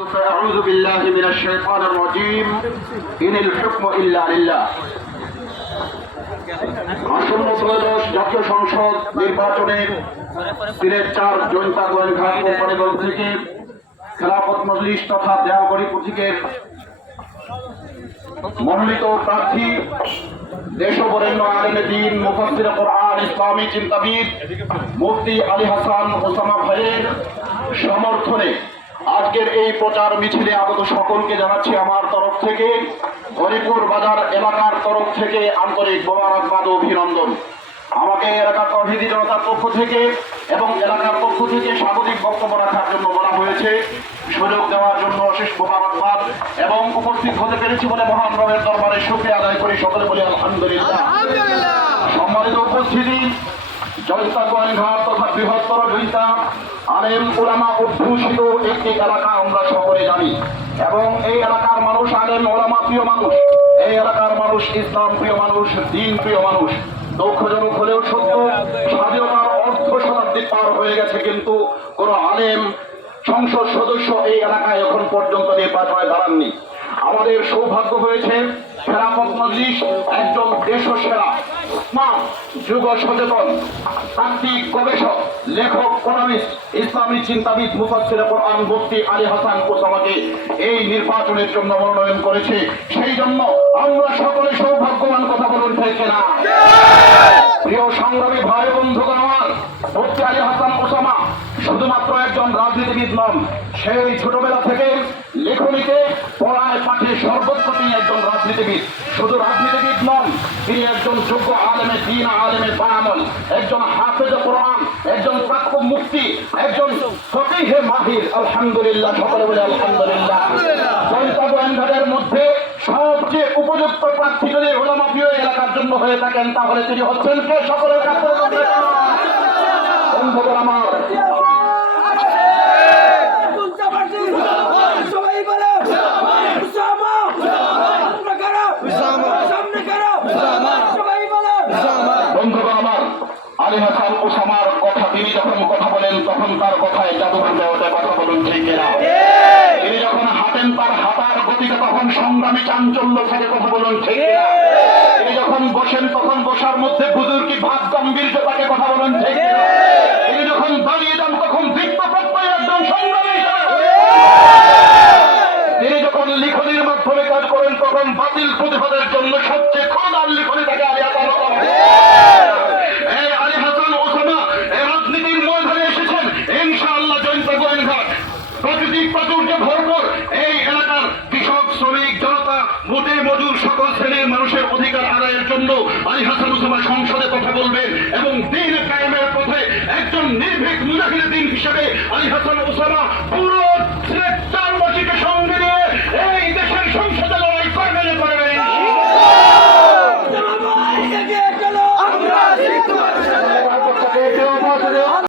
أعوذ بالله من الشيطان الرجيم إن الحكم إلا لله আসন্ন ত্রয়োদশ জাতীয় সংসদ নির্বাচনের সিলেট ৪ জয়ন্তা গোয়েন্দাঘাট কোম্পানিগঞ্জ থেকে খেলাফত মজলিস তথা দেওয়াগড়ি প্রতীকের মনোনীত প্রার্থী দেশবরেণ্য আলেমে দ্বীন মুফাসসিরে কোরআন ইসলামী চিন্তাবিদ মুফতি আলী হাসান ওসামা ভাইয়ের সমর্থনে আজকের এই প্রচার মিছিলে আগত সকলকে জানাচ্ছি আমার তরফ থেকে, হরিপুর বাজার এলাকার তরফ থেকে আন্তরিক মোবারকবাদ ও অভিনন্দন। আমাকে এলাকার তৌহিদি জনতার পক্ষ থেকে এবং এলাকার পক্ষ থেকে স্বাগতিক বক্তব্য রাখার জন্য বলা হয়েছে। সুযোগ দেওয়ার জন্য অশেষ মোবারকবাদ এবং উপস্থিত হতে পেরেছি বলে মহান রবের দরবারে শুকরিয়া আদায় করি। সকলে বলি আলহামদুলিল্লাহ। সম্মানিত উপস্থিতি, জয়ন্তা গোয়েন্দাঘাট তথা বৃহত্তর জয়ন্তা আলেম ওলামা অধ্যুষিত একটি এলাকা আমরা সকলে জানি এবং এই এলাকার মানুষ আলেম ওলামা প্রিয় মানুষ, এই এলাকার মানুষ ইসলাম প্রিয় মানুষ, দ্বীন প্রিয় মানুষ। দুঃখজনক হলেও সত্য, স্বাধীনতার অর্ধ শতাব্দী পার হয়ে গেছে কিন্তু কোন আলেম সংসদ সদস্য এই এলাকায় এখন পর্যন্ত নির্বাচনে দাঁড়াননি। আমাদের সৌভাগ্য হয়েছে খেলাফত মজলিস একজন দেশসেরা স্মার্ট যুগ সচেতন তাত্ত্বিক গবেষক লেখক ইকোনমিস্ট ইসলামী চিন্তাবিদ মুফাসসিরে কোরআন মুফতি আলী হাসান ওসামাকে এই নির্বাচনের জন্য মনোনয়ন করেছে। সেই জন্য আমরা সকলে সৌভাগ্যবান, কথা বলুন ঠিক কিনা? প্রিয় সংগ্রামী ভাই বন্ধুগণ, আমার মুফতি আলী হাসান ওসামা শুধুমাত্র একজন রাজনীতিবিদ নন, সেই ছোটবেলা থেকে লেখনীতে পড়ায় পাঠে সর্বত্র তিনি একজন রাজনীতিবিদ। শুধু রাজনীতিবিদ নন, তিনি একজন যোগ্য আলেমে দ্বীন আলেমে বায়ামল, একজন হাফেজ কোরআন, একজন প্রাপ্য মুফতি, একজন ফকিহে মাহির। আলহামদুলিল্লাহ, সকলে বলে আলহামদুলিল্লাহ। জয়ন্তা গোয়েন্দাঘাটের মধ্যে সবচেয়ে উপযুক্ত প্রার্থী যদি ওলামা প্রিয় এলাকার জন্য হয়ে থাকেন তাহলে তিনি হচ্ছেন কে? সকলের কাছে বন্ধুগণ আমার, বন্ধুগণ আমার, আলী হাসান ওসামার কথা, তিনি যখন কথা বলেন তখন তার কথায় জাদু ফুটে ওঠে, কথা বলুন ঠিক কিনা? তিনি যখন হাঁটেন তার হাঁটার গতিতে তখন সংগ্রামী চাঞ্চল্য থাকে, কথা বলুন ঠিক কিনা? তিনি যখন বসেন তখন বসার মধ্যে বুজুর্গি ভাব গাম্ভীর্য থাকে, কথা বলুন ঠিক কিনা? তিনি যখন দাঁড়িয়ে যান তখন দীপ্ত প্রত্যয় একজন সংগ্রামী। তিনি যখন লিখনির মাধ্যমে কাজ করেন তখন বাতিল প্রতিবাদের জন্য সবচেয়ে খোদার লিখনি থাকে আলী হাসান ওসামা। এই আলী হাসান ওসামা এই রাজনীতির ময়দানে এসেছেন ইনশাআল্লাহ। জয়ন্তা গোয়েন্দাঘাট প্রাকৃতিক প্রাচুর্যে ভরপুর এই এলাকার কৃষক, শ্রমিক, জনতা, মোটে মজুর সকল শ্রেণীর মানুষের অধিকার আদায়ের জন্য আলী হাসান ওসামা সংসদে কথা বলবেন এবং দ্বীন কায়েমের পথে একজন নির্ভীক মুজাহিদ দ্বীন হিসেবে আলী হাসান ওসামা